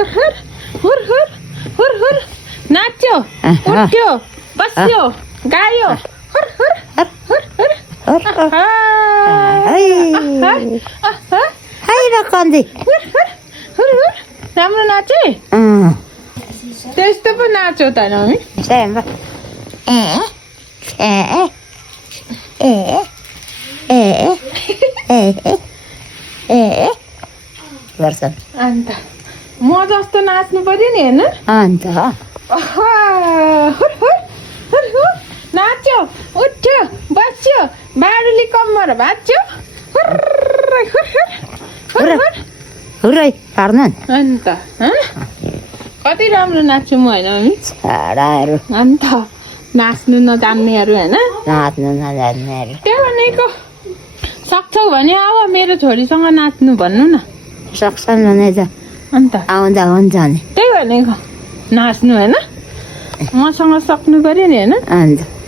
हुर हुर हुर हुर हुर हुर नाच्यो उठ्यो बस्यो गायो हुर हुर हुर हुर हाय र कन्दी हुर हुर हुर हुर राम्रो नाचे त्यस्तो पो नाच्यो त हामी गर्छन् अन्त म जस्तो नाच्नु पर्यो नि हेर्नु अन्त हुर हुर हुर हुर नाच्यो उठ्यो बस्यो बारुली कम्मर भाँच्यो हुर हुर हुर हुर हुर हुरै पार्नु अन्त कति राम्रो नाच्छु म होइन मम्मी छाडाहरू अन्त नाच्नु नजान्नेहरू होइन नाच्नु नजान्नेहरू त्यो भनेको सक्छौ भने अब मेरो छोरीसँग नाच्नु भन्नु न सक्छन् भने त अन्त आउँदा हुन्छ नि त्यही भनेको नाच्नु होइन मसँग सक्नु पर्यो नि होइन अन्त